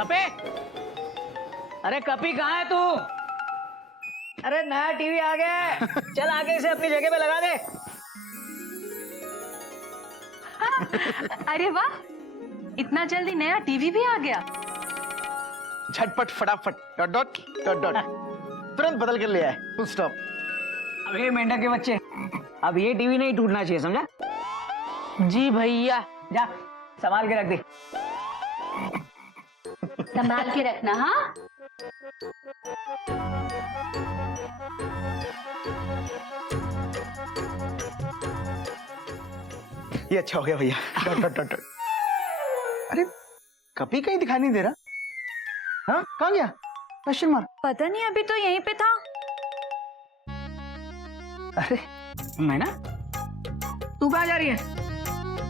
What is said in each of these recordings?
कपे, अरे कपी कहाँ है तू? अरे नया टीवी आ गया है, चल आगे इसे अपनी जगह पे लगा दे। अरे वाह, इतना जल्दी नया टीवी भी आ गया। झटपट फटाफट डॉट डॉट डॉट डॉट तुरंत बदल कर ले आए, फुल स्टॉप। अब ये मेंढक के बच्चे, अब ये टीवी नहीं टूटना चाहिए, समझा? जी भैया। जा संभाल के रख दे। संभाल के रखना। हाँ, ये अच्छा हो गया भैया। Dot dot dot dot. अरे कभी कहीं दिखाई नहीं दे रहा। हाँ, कहाँ गया? Question mark. पता नहीं, अभी तो यहीं पे था। अरे मैं ना, तू कहाँ जा रही है?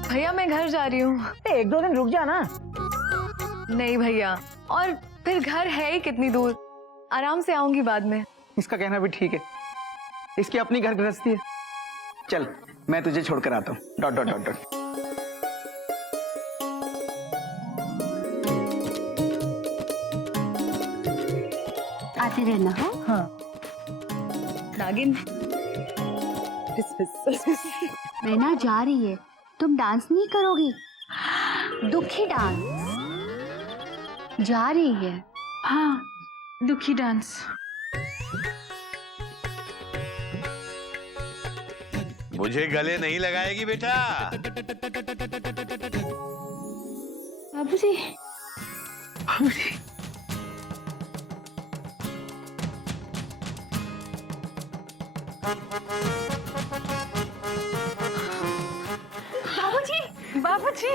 भैया मैं घर जा रही हूँ। एक दो दिन रुक जा ना। नहीं भैया, और फिर घर है ही कितनी दूर, आराम से आऊंगी बाद में। इसका कहना भी ठीक है, इसकी अपनी घर गृहस्थी है। चल मैं तुझे छोड़कर आता हूँ। Dot dot dot dot. आते रहना। हाँ नागिन। मैना जा रही है, तुम डांस नहीं करोगी? दुखी डांस जा रही है। हाँ, दुखी डांस। मुझे गले नहीं लगाएगी बेटा। बाबूजी। बाबूजी। बाबूजी, बाबूजी।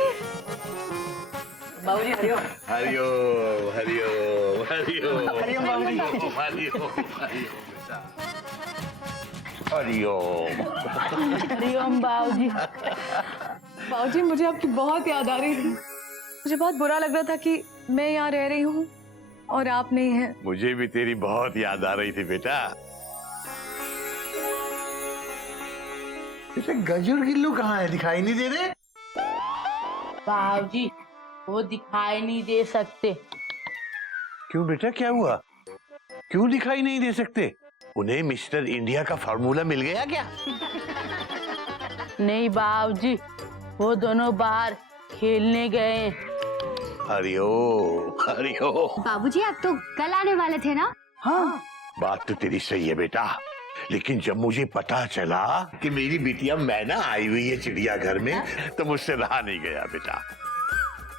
बाबूजी हरिओम। हरिओम हरिओम हरिओम हरिओम बाबूजी। हरिओम हरिओम बेटा। हरिओम। हरिओम बाबूजी। बाबूजी मुझे आपकी बहुत याद आ रही थी। मुझे बहुत बुरा लग रहा था कि मैं यहाँ रह रही हूँ और आप नहीं हैं। मुझे भी तेरी बहुत याद आ रही थी बेटा। गजर गिल्लू कहाँ है? दिखाई नहीं दे रहे। बाबूजी वो दिखाई नहीं दे सकते। क्यों बेटा, क्या हुआ? क्यों दिखाई नहीं दे सकते? उन्हें मिस्टर इंडिया का फॉर्मूला मिल गया क्या? नहीं बाबूजी, वो दोनों बाहर खेलने गए। हरिओम हरिओम। बाबूजी आप तो कल आने वाले थे ना? हाँ बात तो तेरी सही है बेटा, लेकिन जब मुझे पता चला कि मेरी बिटिया मैना आई हुई है चिड़ियाघर में, तो मुझसे रहा नहीं गया बेटा।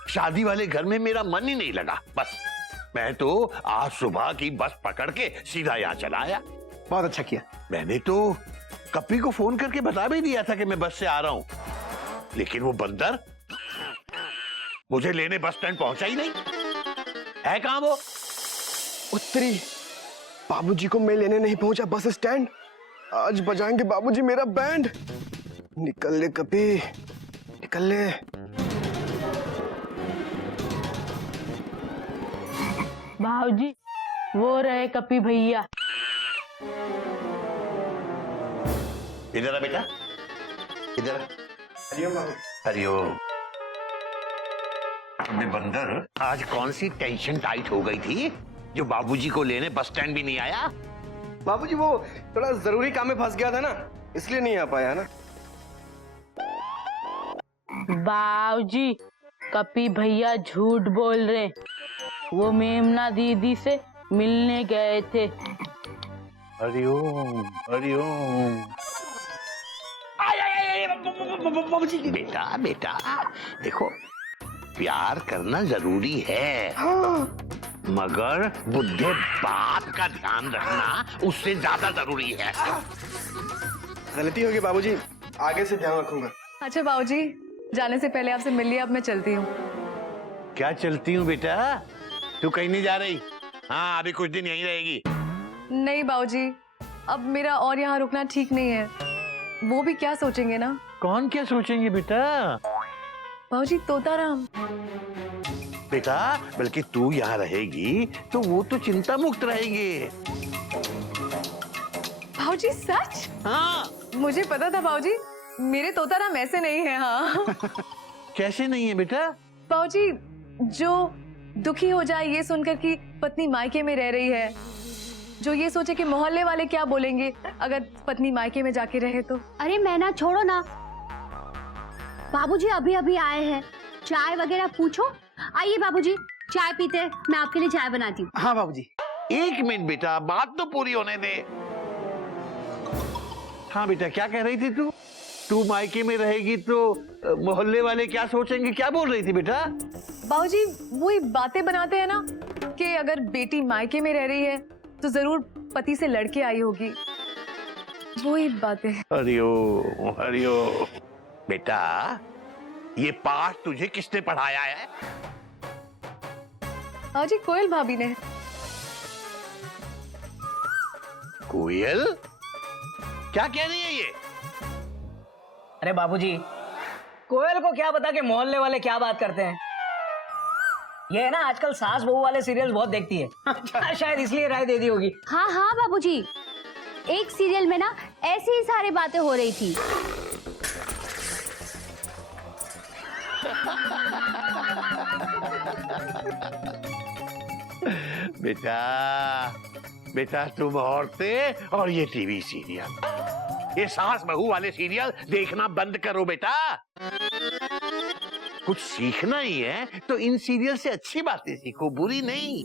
शादी वाले घर में मेरा मन ही नहीं लगा। बस मैं तो आज सुबह की बस पकड़ के सीधा यहाँ चला आया। बहुत अच्छा किया। मैंने तो कपी को फोन करके बता भी दिया था कि मैं बस से आ रहा हूँ, लेकिन वो बंदर मुझे लेने बस स्टैंड पहुंचा ही नहीं। है कहाँ वो? उत्तरी, बाबूजी को मैं लेने नहीं पहुंचा बस स्टैंड। आज बजाएंगे बाबूजी मेरा बैंड। निकल ले कपी, निकल ले। बाबूजी वो रहे कपी भैया। इधर आ बेटा, इधर। हरिओम बाबू। हरिओम। अबे बंदर, आज कौन सी टेंशन टाइट हो गई थी जो बाबूजी को लेने बस स्टैंड भी नहीं आया? बाबूजी वो थोड़ा जरूरी काम में फंस गया था ना, इसलिए नहीं आ पाया ना। बाबूजी कपी भैया झूठ बोल रहे, वो मेमना दीदी से मिलने गए थे। हरिओम हरिओम। बाबूजी। बेटा बेटा देखो, प्यार करना जरूरी है, मगर बुढ़े बाप का ध्यान रखना उससे ज्यादा जरूरी है। गलती होगी बाबूजी, आगे से ध्यान रखूंगा। अच्छा बाबूजी, जाने से पहले आपसे मिल लिया, अब मैं चलती हूँ। क्या चलती हूँ बेटा? तू कहीं नहीं जा रही? हाँ, अभी कुछ दिन यहीं रहेगी। नहीं बाबूजी, अब मेरा और यहाँ रुकना ठीक नहीं है। वो भी क्या सोचेंगे ना। कौन क्या सोचेंगे बेटा? बाबूजी तोताराम। बेटा बल्कि तू यहाँ रहेगी तो वो तो चिंता मुक्त रहेंगे। बाबूजी सच? हाँ। मुझे पता था बाबूजी, मेरे तोताराम ऐसे नहीं है। हाँ। कैसे नहीं है बेटा? बाबूजी जो दुखी हो जाए ये सुनकर कि पत्नी मायके में रह रही है, जो ये सोचे कि मोहल्ले वाले क्या बोलेंगे अगर पत्नी मायके में जाके रहे तो। अरे मैना छोड़ो ना, बाबूजी अभी अभी आए हैं, चाय वगैरह पूछो। आइए बाबूजी, चाय पीते हैं, मैं आपके लिए चाय बनाती हूँ। हाँ बाबूजी। एक मिनट बेटा, बात तो पूरी होने दे। हाँ बेटा, क्या कह रही थी तू? तू मायके में रहेगी तो मोहल्ले वाले क्या सोचेंगे, क्या बोल रही थी बेटा? बाबूजी वही बातें बनाते हैं ना कि अगर बेटी मायके में रह रही है तो जरूर पति से लड़के आई होगी, वही बातें। हरिओम हरिओम। बेटा, ये पाठ तुझे किसने पढ़ाया है? बाबूजी कोयल भाभी ने। कोयल? क्या कह रही है ये? अरे बाबूजी, कोयल को क्या पता कि मोहल्ले वाले क्या बात करते हैं। ये है ना, आजकल सास बहू वाले सीरियल बहुत देखती है। शायद इसलिए राय दे दी होगी। हाँ हाँ बाबूजी, एक सीरियल में ना ऐसी ही सारी बातें हो रही थी। बेटा बेटा, तुम औरतें और ये टीवी सीरियल, ये सास बहू वाले सीरियल देखना बंद करो बेटा। कुछ सीखना ही है तो इन सीरियल से अच्छी बातें सीखो, बुरी नहीं।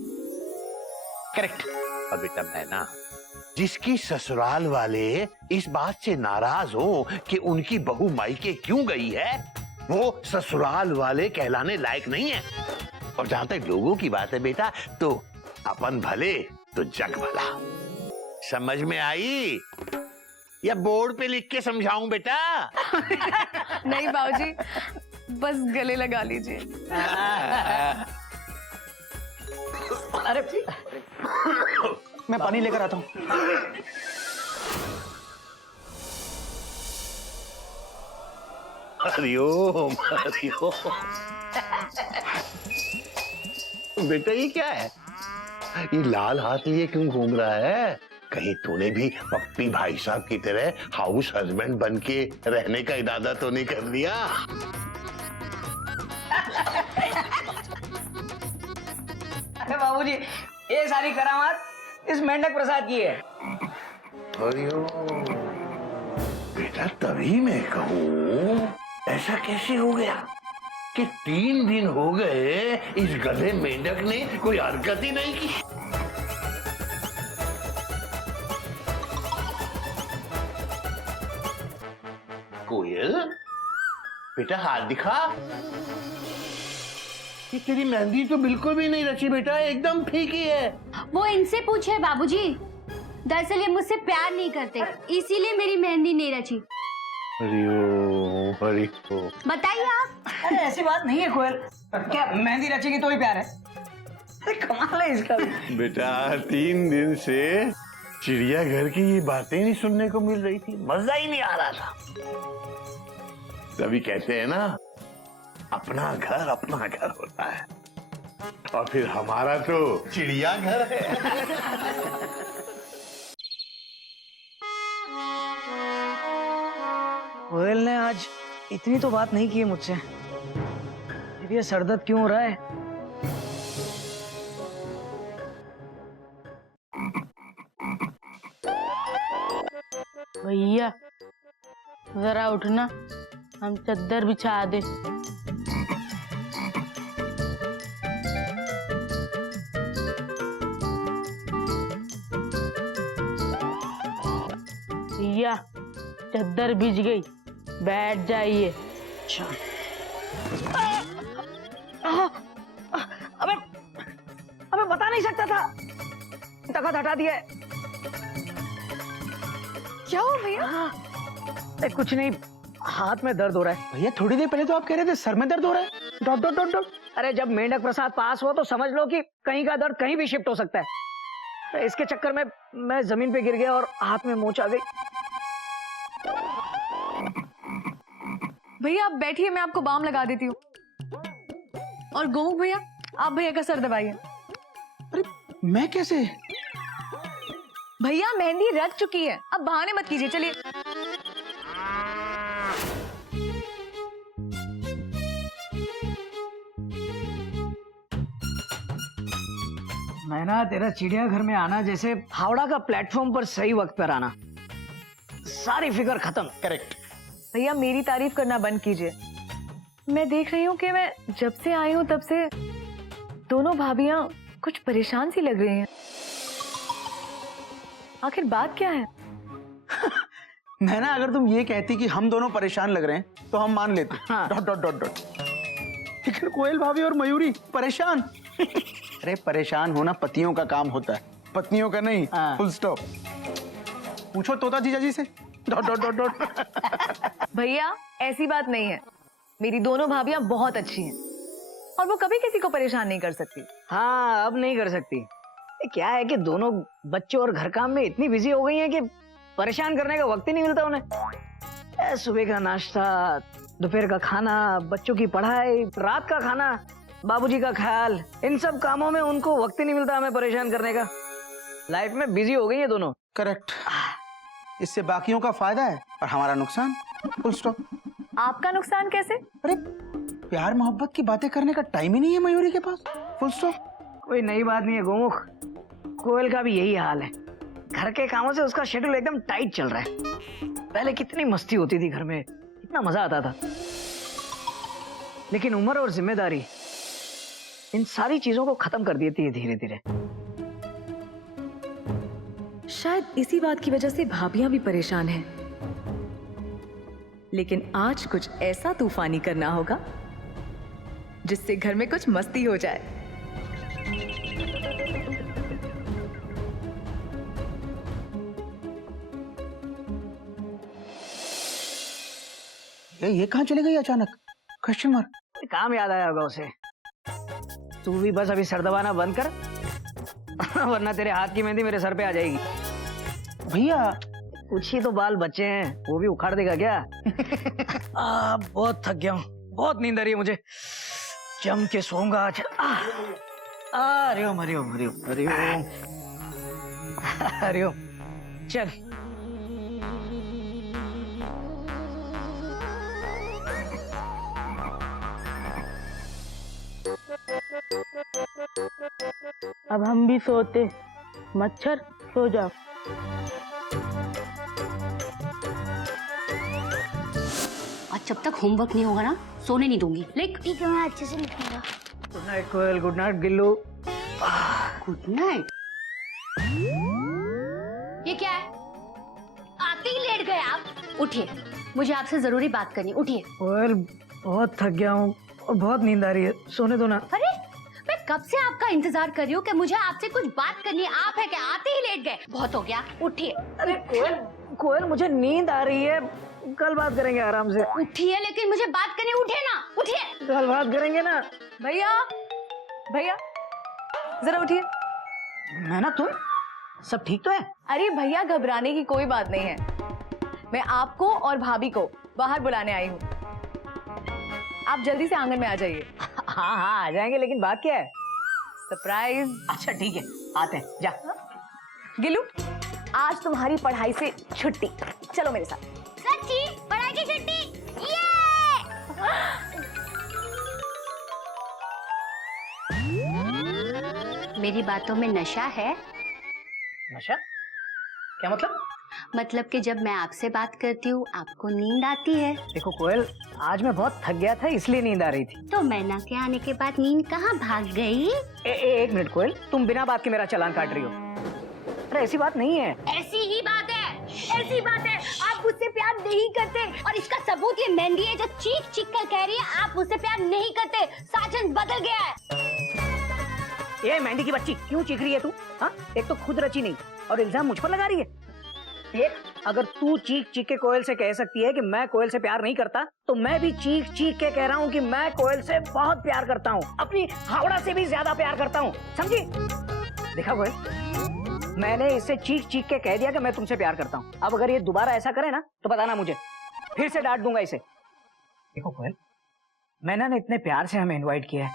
करेक्ट। और बेटा मैना, जिसकी ससुराल वाले इस बात से नाराज हो कि उनकी बहू मायके क्यों गई है, वो ससुराल वाले कहलाने लायक नहीं है। और जहां तक लोगों की बात है बेटा, तो अपन भले तो जग भला। समझ में आई या बोर्ड पे लिख के समझाऊं बेटा? नहीं बाबूजी, बस गले लगा लीजिए। अरे मैं पानी लेकर आता हूँ। हरिओम हरिओम। बेटा ये क्या है? ये लाल हाथ लिए क्यों घूम रहा है? कहीं तूने भी पप्पी भाई साहब की तरह हाउस हस्बैंड बन के रहने का इरादा तो नहीं कर लिया? अरे बाबूजी, ये सारी करामात इस मेंढक प्रसाद की है। हरिओम। बेटा तभी मैं कहूँ, ऐसा कैसे हो गया कि 3 दिन हो गए इस गधे मेंढक ने कोई हरकत ही नहीं की? कोयल, बेटा हाथ दिखा। ये तेरी मेहंदी तो बिल्कुल भी नहीं रची बेटा, एकदम फीकी है। वो इनसे पूछे बाबूजी, दरअसल ये मुझसे प्यार नहीं करते, इसीलिए मेरी मेहंदी नहीं रची। हरिओम हरिओम। बताइए आप। अरे ऐसी बात नहीं है कोयल, क्या मेहंदी रचेगी तो ही प्यार है? अरे कमाल है इसका भी। बेटा 3 दिन से चिड़ियाघर की ये बातें नहीं सुनने को मिल रही थी, मजा ही नहीं आ रहा था। तभी कहते हैं ना, अपना घर होता है, और फिर हमारा तो चिड़ियाघर है। कोयल ने आज इतनी तो बात नहीं की है मुझसे, फिर ये सरदर्द क्यों हो रहा है? भैया जरा उठना, हम चद्दर बिछा दे। भैया चद्दर बिछ गई, बैठ जाइए। अच्छा। अबे अबे बता नहीं सकता था, तखत हटा दिया है। क्या हो भैया? अरे कुछ नहीं, हाथ में दर्द हो रहा है। भैया थोड़ी देर पहले तो आप कह रहे थे सर में दर्द हो रहा है, डॉट डॉट डॉट डॉट। अरे जब मेंढक प्रसाद पास हो तो समझ लो कि कहीं का दर्द कहीं भी शिफ्ट हो सकता है। अरे इसके चक्कर में मैं जमीन पे गिर गया और हाथ में मोच आ गई। भैया आप बैठिए, मैं आपको बाम लगा देती हूँ। और गोमुख भैया, आप भैया का सर दबाइए। अरे मैं कैसे? भैया मेहंदी रच चुकी है, अब बहाने मत कीजिए, चलिए। मैना तेरा चिड़ियाघर में आना जैसे हावड़ा का प्लेटफॉर्म पर सही वक्त पर आना। सारी फिक्र खत्म। करेक्ट। भैया मेरी तारीफ करना बंद कीजिए। मैं देख रही हूँ कि मैं जब से आई हूँ तब से दोनों भाभियां कुछ परेशान सी लग रही हैं। आखिर बात क्या है? मैना, अगर तुम ये कहती कि हम दोनों परेशान लग रहे हैं तो हम मान लेते। हाँ। Dot dot dot dot. लेकिन कोयल भाभी और मयूरी परेशान। अरे परेशान होना पतियों का काम होता है, पत्नियों का नहीं। हाँ। Full stop. पूछो तोता जीजा जी से। Dot dot dot dot. भैया ऐसी बात नहीं है, मेरी दोनों भाभियां बहुत अच्छी हैं और वो कभी किसी को परेशान नहीं कर सकती। हाँ, अब नहीं कर सकती। ये क्या है कि दोनों बच्चों और घर काम में इतनी बिजी हो गई हैं कि परेशान करने का वक्त ही नहीं मिलता उन्हें। सुबह का नाश्ता, दोपहर का खाना, बच्चों की पढ़ाई, रात का खाना, बाबूजी का ख्याल, इन सब कामों में उनको वक्त ही नहीं मिलता हमें परेशान करने का। लाइफ में बिजी हो गई है दोनों। करेक्ट। इससे बाकियों का फायदा है और हमारा नुकसान। Full stop. आपका नुकसान कैसे? अरे प्यार मोहब्बत की बातें करने का टाइम ही नहीं है मयूरी के पास। Full stop. कोई नई बात नहीं है गोमुख, कोयल का भी यही हाल है। घर के कामों से उसका शेड्यूल एकदम टाइट चल रहा है। पहले कितनी मस्ती होती थी घर में, इतना मजा आता था, लेकिन उम्र और जिम्मेदारी इन सारी चीजों को खत्म कर देती है धीरे धीरे। शायद इसी बात की वजह से भाभियां भी परेशान हैं। लेकिन आज कुछ ऐसा तूफानी करना होगा जिससे घर में कुछ मस्ती हो जाए। ये कहाँ चली गई अचानक? Question mark. कोई काम याद आया होगा उसे। तू भी बस अभी सर दबाना बंद कर वरना तेरे हाथ की मेहंदी मेरे सर पे आ जाएगी। भैया कुछ ही तो बाल बचे हैं, वो भी उखाड़ देगा क्या? बहुत थक गया हूँ, बहुत नींद आ रही है मुझे। जम के सोऊंगा आज। हरिओम हरिओम हरिओम हरिओम हरिओम। चल अब हम भी सोते। मच्छर सो जाओ। आज जब तक होमवर्क नहीं होगा ना सोने नहीं दूंगी। लेक ठीक है, मैं अच्छे से लिखूंगा। Good night Koyal, good night Gillu. Good night. ये क्या है? आते ही लेट गए आप। उठिए, मुझे आपसे जरूरी बात करनी। उठिए। कोयल बहुत थक गया हूँ और बहुत नींद आ रही है, सोने दो ना। अरे मैं कब से आपका इंतजार कर रही हूँ कि मुझे आपसे कुछ बात करनी है। आप है क्या? आते ही लेट गए। बहुत हो गया, उठिए। अरे कोयल, कोयल मुझे नींद आ रही है, कल बात करेंगे आराम से। उठिए, लेकिन मुझे बात करनी। उठिए ना, उठिए। कल बात करेंगे ना। भैया भैया जरा उठिए। मैं ना, तुम सब ठीक तो है? अरे भैया घबराने की कोई बात नहीं है। मैं आपको और भाभी को बाहर बुलाने आई हूँ। आप जल्दी से आंगन में आ जाइए। हाँ हाँ आ जाएंगे, लेकिन बात क्या है? सरप्राइज। अच्छा ठीक है, आते हैं। जा। गिल्लू, आज तुम्हारी पढ़ाई से छुट्टी। चलो मेरे साथ। सच्ची? पढ़ाई की छुट्टी? ये! मेरी बातों में नशा है। नशा? क्या मतलब? मतलब कि जब मैं आपसे बात करती हूँ आपको नींद आती है। देखो कोयल, आज मैं बहुत थक गया था इसलिए नींद आ रही थी। तो मैना के आने के बाद नींद कहाँ भाग गई? एक मिनट कोयल, तुम बिना बात के मेरा चालान काट रही हो। अरे ऐसी बात नहीं है। ऐसी ही बात है, ऐसी बात है। आप मुझसे प्यार नहीं करते और इसका सबूत ये मेहंदी है जो चीख चीख कर कह रही है आप मुझसे प्यार नहीं करते। साजन बदल गया है। ये मेहंदी की बच्ची, क्यों चीख रही है तू? हाँ, एक तो खुद रची नहीं और इल्जाम मुझ पर लगा रही है। एक, अगर तू चीख चीख के कोयल से कह सकती है कि मैं कोयल से प्यार नहीं करता, तो मैं भी चीख चीख के कह रहा हूँ कि मैं कोयल से बहुत प्यार करता हूँ, अपनी हावड़ा से भी ज्यादा प्यार करता हूँ। समझी? देखा कोयल, मैंने इससे चीख चीख के कह दिया कि मैं तुमसे प्यार करता हूँ। अब अगर ये दोबारा ऐसा करे ना तो बताना मुझे, फिर से डांट दूंगा इसे। देखो कोयल, मैंने ना इतने प्यार से हमें इनवाइट किया है,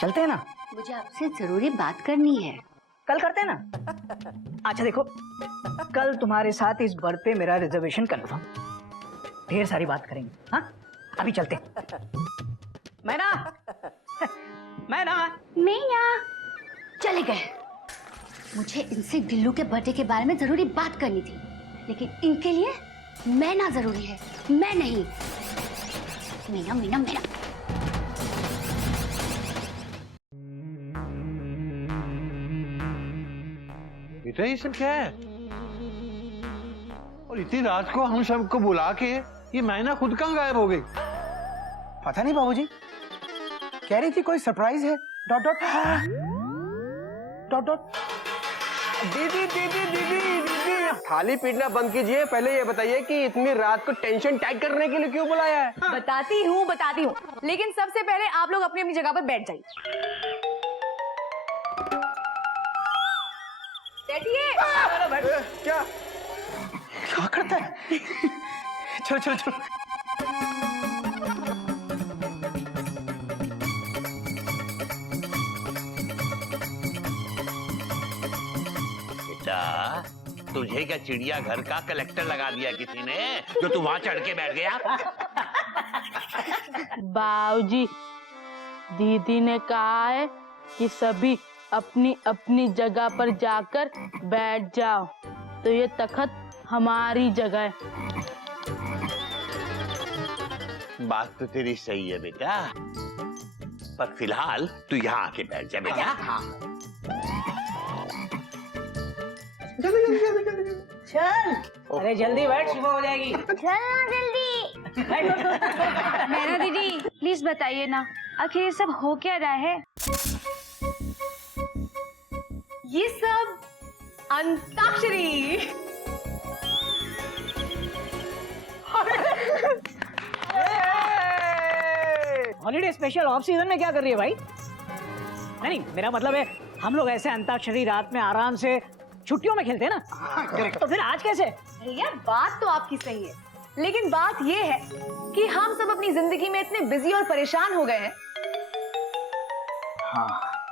चलते हैं ना? मुझे आपसे जरूरी बात करनी है। कल करते हैं ना? अच्छा देखो, कल तुम्हारे साथ इस बर्थ पे मेरा रिजर्वेशन कंफर्म। ढेर सारी बात करेंगे। हाँ, अभी चलते हैं। मैना, मैना। मैं यहाँ चले गए। मुझे इनसे गिल्लू के बर्थडे के बारे में जरूरी बात करनी थी, लेकिन इनके लिए मैं ना जरूरी है, मैं नहीं। मीना मीना मीना। बेटा ये सब क्या है? और इतनी रात को हम सबको बुला के ये मैना खुद कहाँ गायब हो गई? पता नहीं बाबूजी, कह रही थी कोई सरप्राइज है। Dot dot dot dot. दीदी दीदी दीदी दीदी, थाली पीटना बंद कीजिए। पहले ये बताइए कि इतनी रात को टेंशन टाइट करने के लिए क्यों बुलाया है? बताती हूँ, लेकिन सबसे पहले आप लोग अपनी अपनी जगह पर बैठ जाइए। बैठिए। क्या क्या करता है? चलो चलो चलो। बेटा तुझे क्या चिड़ियाघर का कलेक्टर लगा दिया किसी ने, जो तू वहां चढ़ के बैठ गया? बाबूजी, दीदी ने कहा है कि सभी अपनी अपनी जगह पर जाकर बैठ जाओ, तो ये तख्त हमारी जगह है। बात तो तेरी सही है बेटा, पर फिलहाल तू यहाँ आके बैठ जा बेटा। चल, अरे जल्दी बैठ, सुबह हो जाएगी। चलना जल्दी। मैना दीदी प्लीज बताइए ना, आखिर ये सब हो क्या रहा है? ये सब antakshari. Holiday special off season में क्या कर रही है भाई? नहीं, मेरा मतलब है हम लोग ऐसे अंताक्षरी रात में आराम से छुट्टियों में खेलते हैं ना। तो फिर आज कैसे? भैया बात तो आपकी सही है, लेकिन बात ये है कि हम सब अपनी जिंदगी में इतने बिजी और परेशान हो गए हैं।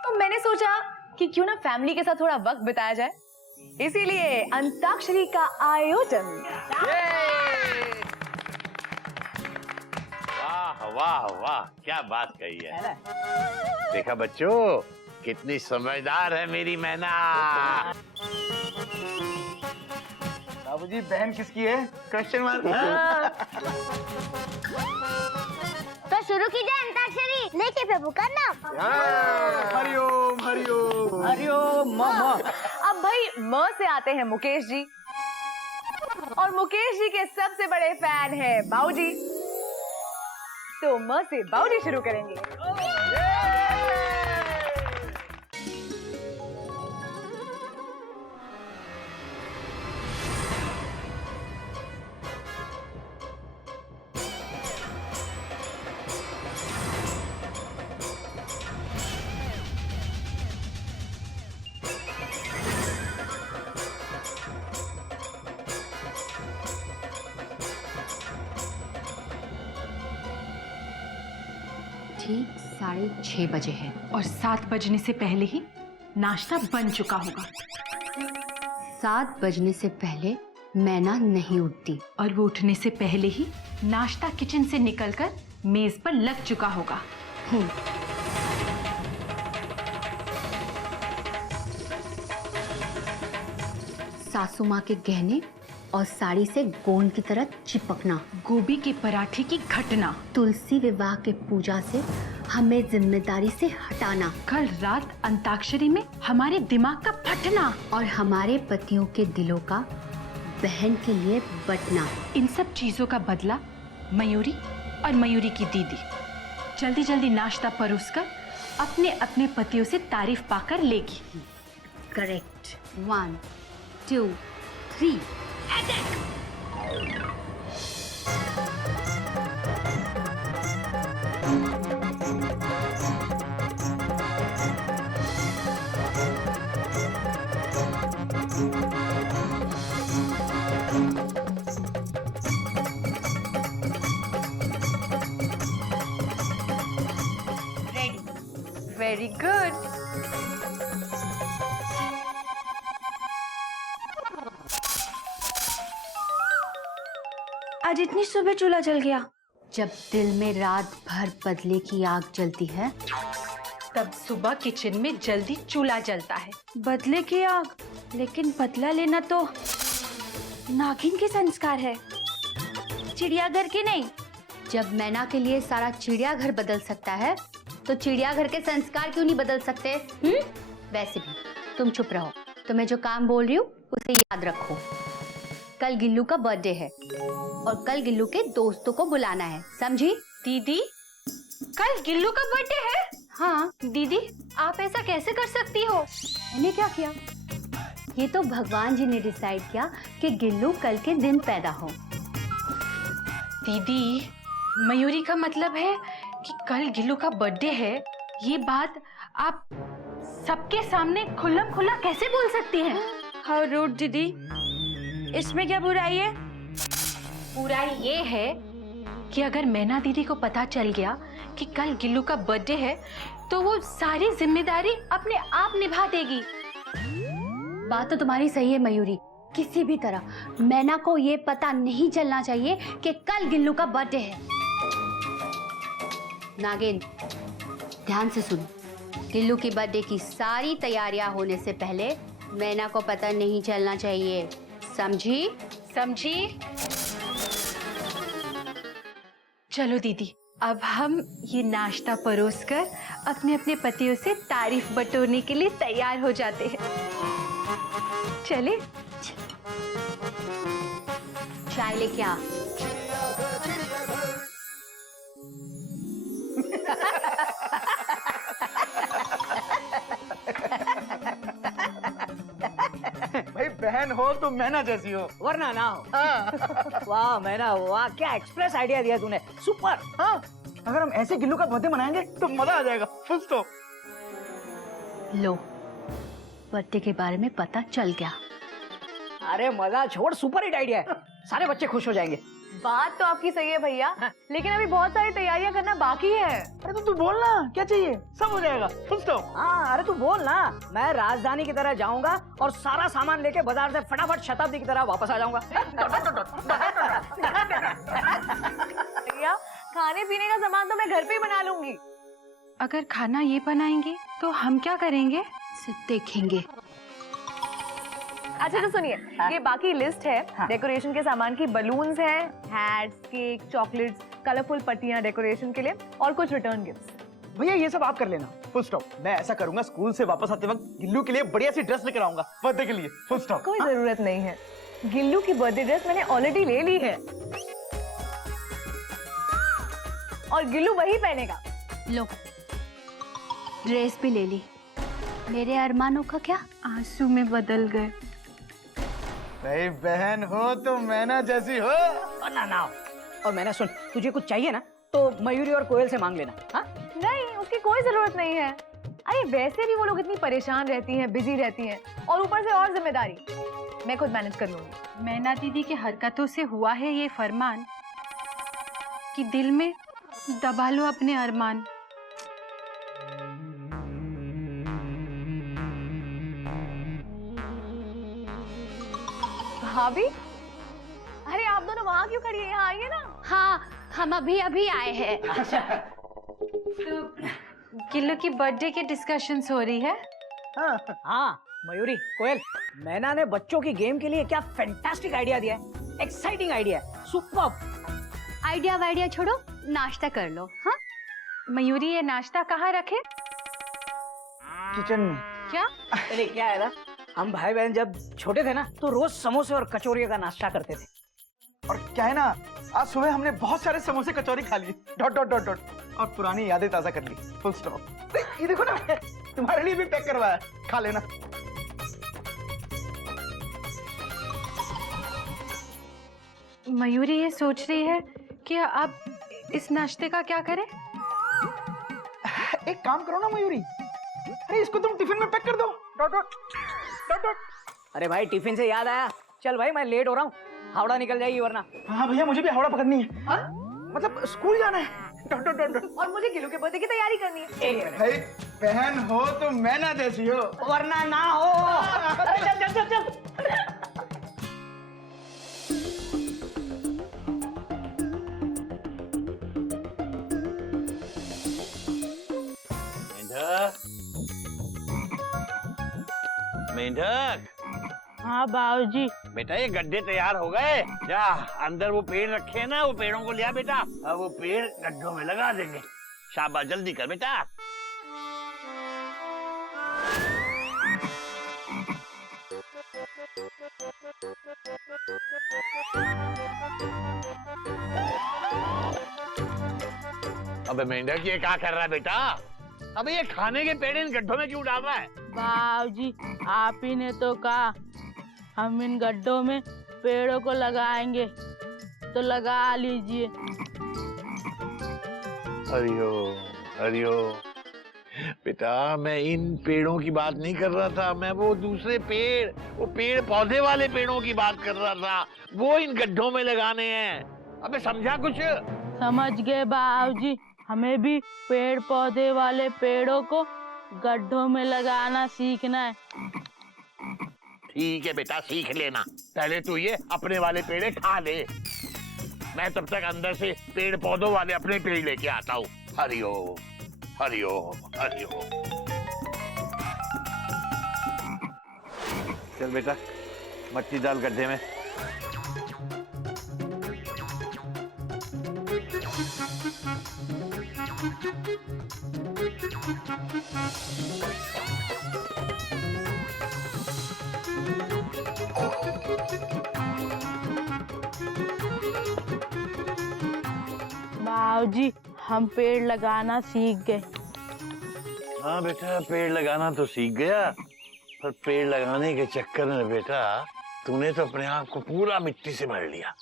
तो मैंने सोचा कि क्यों ना फैमिली के साथ थोड़ा वक्त बिताया जाए, इसीलिए अंताक्षरी का आयोजन। वाह वाह वाह, क्या बात कही है। देखा बच्चों, कितनी समझदार है मेरी मैना। बाबूजी बहन किसकी है? Question mark. तो शुरू कीजिए अंताक्षरी, लेके प्रभु का नाम। हरिओम हरिओम। हरिओम। अब भाई म से आते हैं मुकेश जी, और मुकेश जी के सबसे बड़े फैन है बाऊजी, तो म से बाऊजी शुरू करेंगे। ठीक 6:30 बजे है और 7 बजने से पहले ही नाश्ता बन चुका होगा। 7 बजने से पहले मैना नहीं उठती, और वो उठने से पहले ही नाश्ता किचन से निकलकर मेज पर लग चुका होगा। सासू माँ के गहने और साड़ी से गोंद की तरह चिपकना, गोभी के पराठे की घटना, तुलसी विवाह के पूजा से हमें जिम्मेदारी से हटाना, कल रात अंताक्षरी में हमारे दिमाग का फटना, और हमारे पतियों के दिलों का बहन के लिए बटना। इन सब चीजों का बदला मयूरी और मयूरी की दीदी जल्दी जल्दी नाश्ता परोसकर अपने अपने पतियों से तारीफ पाकर लेगी। करेक्ट। 1 2 3 very good. आज इतनी सुबह चूल्हा जल गया। जब दिल में रात भर बदले की आग जलती है, तब सुबह किचन में जल्दी चूल्हा जलता है। बदले की आग, लेकिन बदला लेना तो नागिन के संस्कार है, चिड़ियाघर के नहीं। जब मैना के लिए सारा चिड़ियाघर बदल सकता है तो चिड़ियाघर के संस्कार क्यों नहीं बदल सकते? वैसे भी तुम चुप रहो, तो मैं जो काम बोल रही हूँ उसे याद रखो। कल गिल्लू का बर्थडे है और कल गिल्लू के दोस्तों को बुलाना है, समझी? दीदी, कल गिल्लू का बर्थडे है? हाँ। दीदी, आप ऐसा कैसे कर सकती हो? मैंने क्या किया? ये तो भगवान जी ने डिसाइड किया कि गिल्लू कल के दिन पैदा हो। दीदी, मयूरी का मतलब है कि कल गिल्लू का बर्थडे है। ये बात आप सबके सामने खुल्लम खुल्ला कैसे बोल सकती हैं? हाउ रूड दीदी, इसमें क्या बुराई है? बुराई ये है कि अगर मैना दीदी को पता चल गया कि कल गिल्लू का बर्थडे है तो वो सारी जिम्मेदारी अपने आप निभा देगी। बात तो तुम्हारी सही है मयूरी, किसी भी तरह मैना को ये पता नहीं चलना चाहिए कि कल गिल्लू का बर्थडे है। नागिन, ध्यान से सुन, गिल्लू की बर्थडे की सारी तैयारियां होने से पहले मैना को पता नहीं चलना चाहिए, समझी? समझी? चलो दीदी, अब हम ये नाश्ता परोसकर अपने अपने पतियों से तारीफ बटोरने के लिए तैयार हो जाते हैं। चले? चाय लेके आ। भाई बहन हो तो मैना जैसी हो, वरना ना हो। वाह मैना, वाह क्या एक्सप्रेस आइडिया दिया तूने, सुपर। हाँ, अगर हम ऐसे गिल्लू का बर्थडे मनाएंगे तो मजा आ जाएगा, फुल स्टॉप। लो, बर्थडे के बारे में पता चल गया। अरे मजा छोड़, सुपर हिट आइडिया है, सारे बच्चे खुश हो जाएंगे। बात तो आपकी सही है भैया, लेकिन अभी बहुत सारी तैयारियां करना बाकी है। अरे तो तू बोल ना, क्या चाहिए, सब हो जाएगा, फुल स्टॉप। हाँ अरे तू बोल ना, मैं राजधानी की तरह जाऊंगा और सारा सामान लेके बाजार से फटाफट शताब्दी की तरह वापस आ जाऊंगा। भैया, खाने पीने का सामान तो मैं घर पे ही बना लूंगी। अगर खाना ये बनाएंगे तो हम क्या करेंगे? सिर्फ देखेंगे। अच्छा तो सुनिए, ये बाकी लिस्ट है डेकोरेशन के सामान की। बलून्स हैं, हैट्स, केक, चॉकलेट्स, कलरफुल पट्टियां डेकोरेशन के लिए और कुछ रिटर्न गिफ्ट्स। भैया ये सब आप कर लेना, फुल स्टॉप। मैं ऐसा करूंगा, स्कूल से वापस आते वक्त गिल्लू के लिए बढ़िया सी ड्रेस लेकर आऊंगा बर्थडे के लिए, फुल स्टॉप। कोई जरूरत नहीं है, गिल्लू की बर्थडे ड्रेस मैंने ऑलरेडी ले ली है और गिल्लू वही पहनेगा। लो, ड्रेस भी ले ली, मेरे अरमानों का क्या? आंसू में बदल गए। भाई बहन हो तो मैना जैसी हो। ना ना, और मैंने सुन, तुझे कुछ चाहिए ना तो मयूरी और कोयल से मांग लेना। हाँ नहीं, उसकी कोई जरूरत नहीं है। अरे वैसे भी वो लोग इतनी परेशान रहती हैं, बिजी रहती हैं, और ऊपर से और जिम्मेदारी, मैं खुद मैनेज कर लूंगी। मैना दीदी की हरकतों से हुआ है ये फरमान कि दिल में दबा लो अपने अरमान। भाभी, अरे आप दोनों वहाँ क्यों खड़ी है? यहाँ आइए ना। हाँ, हम अभी अभी आए हैं। तो गिल्लू की बर्थडे की डिस्कशंस हो रही है। हाँ मयूरी, कोयल, मैना ने बच्चों की गेम के लिए क्या फैंटास्टिक आइडिया दिया है, एक्साइटिंग आइडिया, सुपर। आइडिया वाइडिया छोड़ो, नाश्ता कर लो। हाँ मयूरी, ये नाश्ता कहाँ रखे? किचन में। क्या? अरे क्या है ना, हम भाई बहन जब छोटे थे ना तो रोज समोसे और कचौरियों का नाश्ता करते थे। और क्या है ना, आज सुबह हमने बहुत सारे समोसे कचौरी खा लिए, डॉट डॉट डॉट डॉट, और पुरानी यादें ताजा कर ली, फुल स्टॉप। ये देखो ना, तुम्हारे लिए भी पैक करवाया, खा लेना। मयूरी ये सोच रही है कि अब इस नाश्ते का क्या करें? एक काम करो ना मयूरी, अरे इसको तुम टिफिन में पैक कर दो, डॉट डॉट डॉट डॉट। अरे भाई टिफिन से याद आया, चल भाई मैं लेट हो रहा हूँ, हावड़ा निकल जाएगी वरना। हाँ भैया, मुझे भी हावड़ा पकड़नी है। मतलब स्कूल जाना है, डॉट डॉट डॉट डॉट। और मुझे गिल्लू के बर्थडे की तैयारी करनी है। भाई बहन हो तो मैना जैसी हो, वरना ना हो। चल चल चल चल। इंदर, मेंढक, हाँ बाबूजी। बेटा ये गड्ढे तैयार हो गए। जा अंदर वो पेड़ रखे हैं ना, वो पेड़ों को लिया बेटा, अब वो पेड़ गड्ढों में लगा देंगे। शाबाश, जल्दी कर बेटा। अबे मेंढक ये क्या कर रहा है बेटा? अबे ये खाने के पेड़ इन गड्ढों में क्यों डाल रहा है? बाबूजी आप ही ने तो कहा हम इन गड्ढों में पेड़ों को लगाएंगे, तो लगा लीजिए। हरिओ हरिओ बेटा, मैं इन पेड़ों की बात नहीं कर रहा था, मैं वो दूसरे पेड़, वो पेड़ पौधे वाले पेड़ों की बात कर रहा था, वो इन गड्ढों में लगाने हैं। अबे समझा कुछ? समझ गए बाबूजी, हमें भी पेड़ पौधे वाले पेड़ों को गड्ढों में लगाना सीखना है। ठीक है बेटा, सीख लेना। पहले तू ये अपने वाले पेड़ खा ले, मैं तब तक अंदर से पेड़ पौधों वाले अपने पेड़ लेके आता हूँ। हरिओ हरिओ हरिओ। चल बेटा, मट्टी डाल गड्ढे में। बाबूजी हम पेड़ लगाना सीख गए। हाँ बेटा, पेड़ लगाना तो सीख गया, पर पेड़ लगाने के चक्कर में बेटा तूने तो अपने आप को पूरा मिट्टी से भर लिया।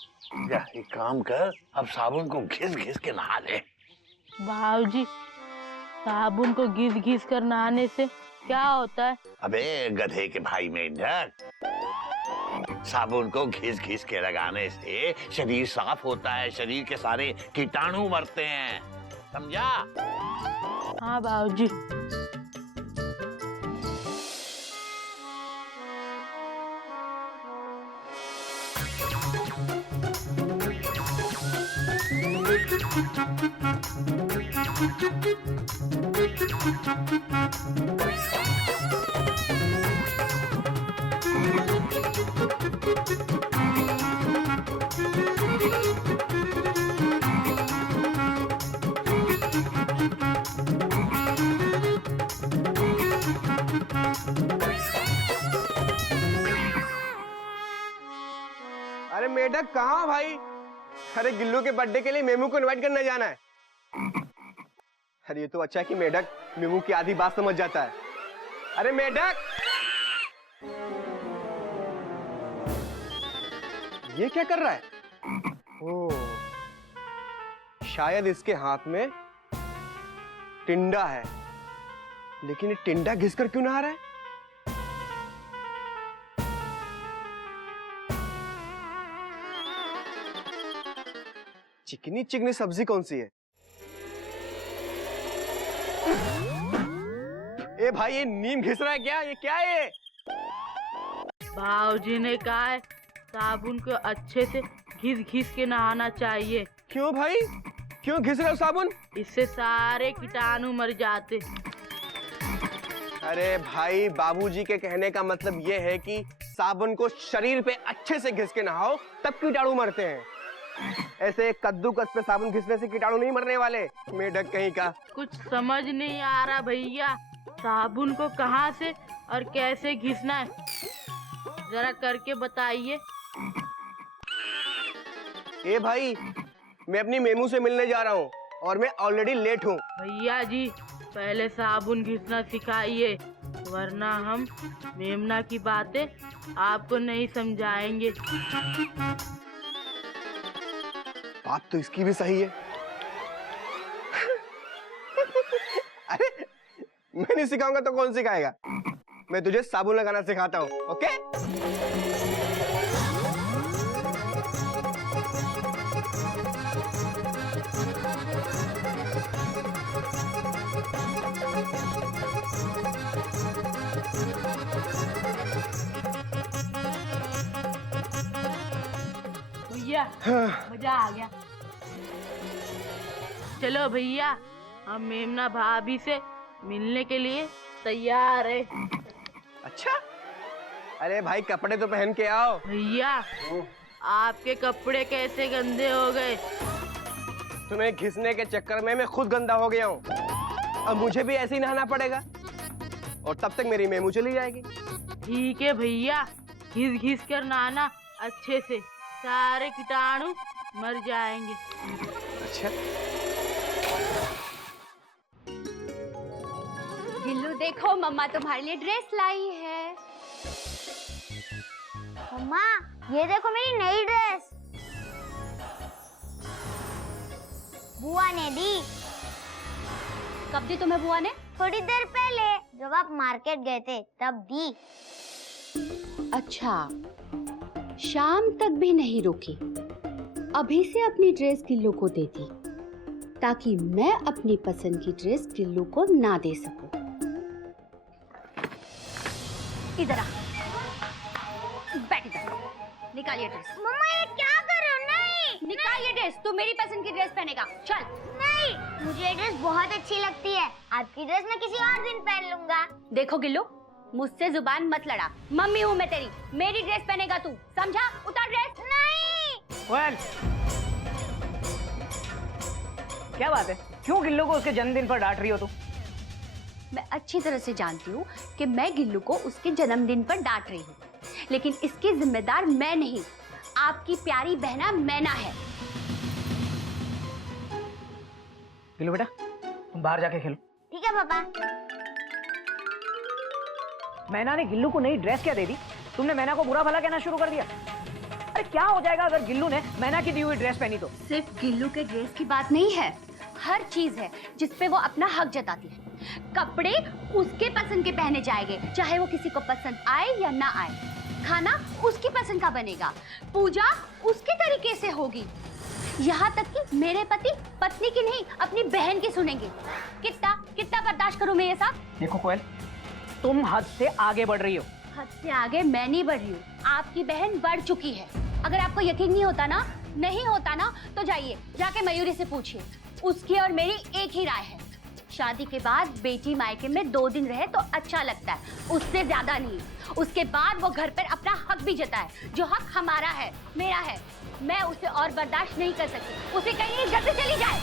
जा एक काम कर, अब साबुन को घिस घिस के नहा ले। बाबूजी साबुन को घिस घिस कर नहाने से क्या होता है? अबे गधे के भाई मेंढक, साबुन को घिस घिस के लगाने से शरीर साफ होता है, शरीर के सारे कीटाणु मरते हैं, समझा? हाँ बाबूजी। अरे मेढक कहाँ हो भाई? अरे गिल्लू के बर्थडे के लिए मेमू को इनवाइट करने जाना है। अरे ये तो अच्छा है कि मेढक मेमू की आधी बात समझ जाता है। अरे मेढक, ये क्या कर रहा है? ओह, शायद इसके हाथ में टिंडा है, लेकिन ये टिंडा घिसकर क्यों नहा रहा है? चिकनी चिकनी सब्जी कौन सी है? ए भाई, ये नीम घिस रहा है क्या? ये क्या है ये? बाबूजी ने कहा है साबुन को अच्छे से घिस घिस के नहाना चाहिए। क्यों भाई, क्यों घिस रहे हो साबुन? इससे सारे कीटाणु मर जाते। अरे भाई, बाबूजी के कहने का मतलब ये है कि साबुन को शरीर पे अच्छे से घिस के नहाओ, तब कीटाणु मरते हैं। ऐसे कद्दूकस पे साबुन घिसने से कीटाणु नहीं मरने वाले, मेढक कहीं का। कुछ समझ नहीं आ रहा भैया, साबुन को कहाँ से और कैसे घिसना है, जरा करके बताइए। ए भाई, मैं अपनी मेमू से मिलने जा रहा हूँ और मैं ऑलरेडी लेट हूँ। भैया जी पहले साबुन घिसना सिखाइए, वरना हम मेमना की बातें आपको नहीं समझाएंगे। बात तो इसकी भी सही है। अरे मैं नहीं सिखाऊंगा तो कौन सिखाएगा? मैं तुझे साबुन लगाना सिखाता हूँ, ओके? भैया मजा आ गया। चलो भैया, हम मेमना भाभी से मिलने के लिए तैयार है। अच्छा, अरे भाई कपड़े तो पहन के आओ। भैया आपके कपड़े कैसे गंदे हो गए? तुम्हें घिसने के चक्कर में मैं खुद गंदा हो गया हूँ। अब मुझे भी ऐसे ही नहाना पड़ेगा और तब तक मेरी मेमू चली जाएगी। ठीक है भैया, घिस घिस कर नहाना अच्छे से, सारे कीटाणु मर जाएंगे। अच्छा गिल्लू देखो, मम्मा तुम्हारे लिए ड्रेस लाई है। मम्मा ये देखो मेरी नई ड्रेस बुआ ने दी। कब दी तुम्हें बुआ ने? थोड़ी देर पहले जब आप मार्केट गए थे तब दी। अच्छा, शाम तक भी नहीं रुकी, अभी से अपनी ड्रेस गिल्लू को दे दी ताकि मैं अपनी पसंद की ड्रेस गिल्लू को ना दे सकूं। इधर आ, बैठ इधर, निकालिए ड्रेस। मम्मा ये क्या कर रहे हो? नहीं निकालिए ड्रेस, तू मेरी पसंद की ड्रेस पहनेगा, चल। नहीं, मुझे ये ड्रेस बहुत अच्छी लगती है। आपकी ड्रेस मैं किसी और दिन पहन लूंगा। देखो गिल्लू, मुझसे जुबान मत लड़ा, मम्मी हूँ मैं तेरी, मेरी ड्रेस पहनेगा तू, समझा? उतार ड्रेस। नहीं कोयल, क्या बात है? क्यों गिल्लू को उसके जन्मदिन पर डांट रही हो तू? मैं अच्छी तरह से जानती हूँ कि मैं गिल्लू को उसके जन्मदिन पर डांट रही हूँ, लेकिन इसकी जिम्मेदार मैं नहीं, आपकी प्यारी बहना मैना है। गिल्लू बेटा, तुम बाहर जाके खेलो। ठीक है पापा। मैना ने गिल्लू को नई ड्रेस क्या दे दी? तुमने मैना को बुरा भला कहना शुरू कर दिया। अरे क्या हो जाएगा अगर गिल्लू ने मैना की दी हुई ड्रेस पहनी तो? सिर्फ गिल्लू के ड्रेस की बात नहीं है, हर चीज है जिसपे वो अपना हक जताती है। कपड़े उसके पसंद के पहने जाएंगे, चाहे वो किसी को पसंद आए या ना आए। खाना उसकी पसंद का बनेगा, पूजा उसके तरीके से होगी। यहाँ तक कि मेरे पति पत्नी की नहीं, अपनी बहन की सुनेंगे। कितना कितना बर्दाश्त करूं मैं ये सब? देखो कोयल, तुम हद से आगे बढ़ रही हो। हद से आगे मैं नहीं बढ़ रही हूँ, आपकी बहन बढ़ चुकी है। अगर आपको यकीन नहीं होता ना, तो जाइए जाके मयूरी से पूछिए, उसकी और मेरी एक ही राय है। शादी के बाद बेटी मायके में 2 दिन रहे तो अच्छा लगता है, उससे ज्यादा नहीं। उसके बाद वो घर पर अपना हक भी जताए, जो हक हमारा है, मेरा है। मैं उसे और बर्दाश्त नहीं कर सकती, उसे कहीं घर से चली जाए।